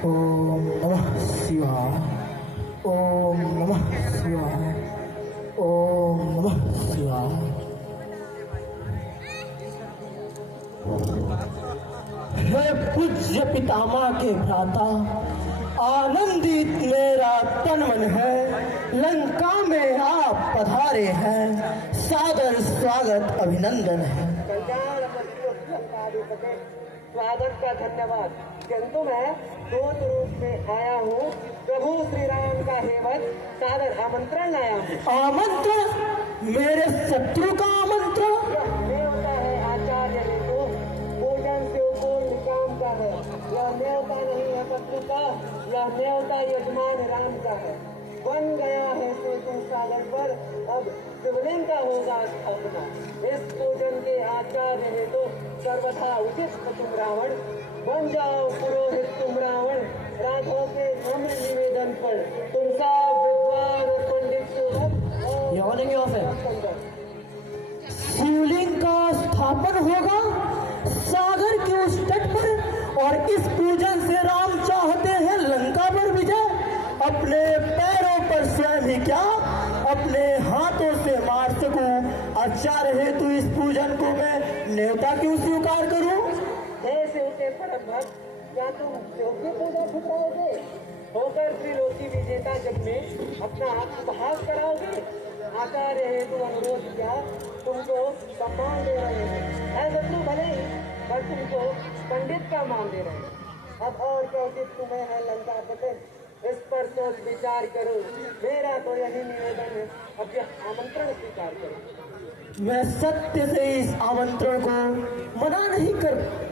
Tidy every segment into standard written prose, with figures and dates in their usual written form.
ओम नमः शिवाय। ओम नमः शिवाय। ओम नमः शिवाय। हे पूज्य पितामह के भ्राता, आनंदित मेरा तन मन है। लंका में आप पधारे हैं, सादर स्वागत अभिनंदन है। स्वागत का धन्यवाद। किंतु मैं दूत रूप में आया हूँ, प्रभु श्री राम का हेवत सादर आमंत्रण लाया हूँ। आमंत्रण? मेरे शत्रु का आमंत्रण? यह न्योता है आचार्य ऋतु, पूजन से पूर्ण काम का है। यह न्योता नहीं है शत्रु का, यह न्योता यजमान राम का है। बन गया है सेतु सागर पर, अब शिवलिंग का होगा स्थापना। इस पूजन के आचार्य हेतु सर्वथा उचित तुम रावण, बन जाओ पुरोहित तुम रावण। राघव के नम्र निवेदन पर तुम सब विद्वान और पंडित शिवलिंग का स्थापन होगा सागर के उस तट पर, और इस पूजन से राम चाहते हैं लंका पर विजय। अपने पैरों पर स्वयं ही क्या, अपने हाथों से मार सकूं। आचार्य हेतु इस पूजन को मैं न्योता क्यों स्वीकार करूं? ऐसे उठे परम भक्त, क्या तुम योग्य पूजा ठुकराओगे? होकर त्रिलोकी विजेता जग में अपना उपहास कराओगे? आचार्य हेतु अनुरोध किया, तुमको सम्मान दे रहे हैं। है शत्रु भले ही, पर तुमको पंडित का मान दे रहे हैं। अब और क्या उचित तुम्हें है लंका पते, इस पर सोच विचार करो। मेरा तो यही निवेदन है, अब यह आमंत्रण स्वीकार करो। मैं सत्य से इस आमंत्रण को मना नहीं कर।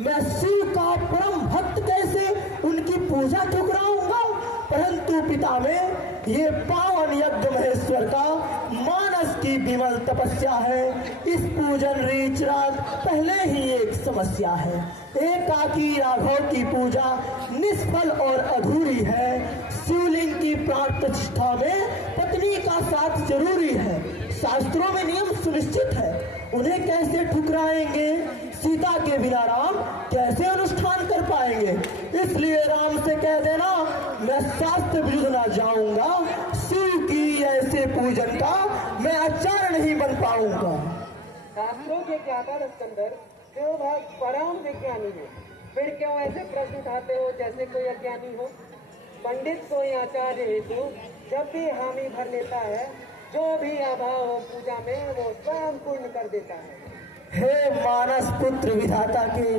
मैं शिव का परम भक्त कैसे उनकी पूजा ठुकराऊंगा? परंतु पिता में ये पावन यज्ञ महेश्वर का मानस की विमल तपस्या है। इस पूजन रीच रात पहले ही एक समस्या है। एकाकी राघव की पूजा निष्फल और अधूरी है। शिवलिंग की प्राण प्रतिष्ठा में पत्नी का साथ जरूरी है। शास्त्रों में नियम सुनिश्चित है, उन्हें कैसे ठुकराएंगे? सीता के बिना राम कैसे अनुष्ठान कर पाएंगे? इसलिए राम से कह देना, मैं शास्त्र विरुद्ध न जाऊंगा। शिव की ऐसे पूजन का मैं आचार्य नहीं बन पाऊंगा। शास्त्रों के ज्ञाता स्कंदर, शिव भक्त परम विज्ञानी है, फिर क्यों ऐसे प्रश्न उठाते हो जैसे कोई अज्ञानी हो? पंडित कोई आचार्य हेतु जब भी हामी भर लेता है, जो भी अभाव हो पूजा में वो स्वयं पूर्ण कर देता है। हे मानस पुत्र विधाता के,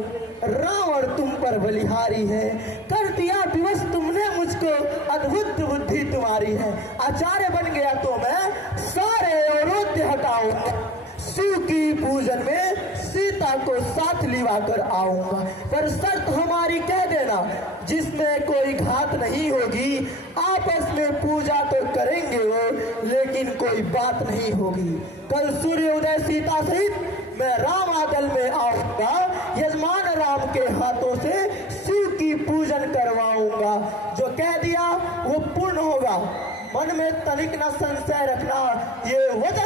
रावण तुम पर बलिहारी है। कर दिया विवश तुमने मुझको, अद्भुत बुद्धि तुम्हारी है। आचार्य बन गया तो मैं सारे अवरोध हटाऊंगा। शिव की पूजन में सीता को साथ लिवा कर आऊंगा, पर शर्त हमारी कह देना, जिसमें कोई घात नहीं होगी। आपस में पूजा तो करेंगे वो, लेकिन कोई बात नहीं होगी। कल सूर्योदय सीता सहित मैं रामादल में आऊंगा। यजमान राम के हाथों से शिव की पूजन करवाऊंगा। जो कह दिया वो पूर्ण होगा। मन में तनिक न संशय रखना, ये वचन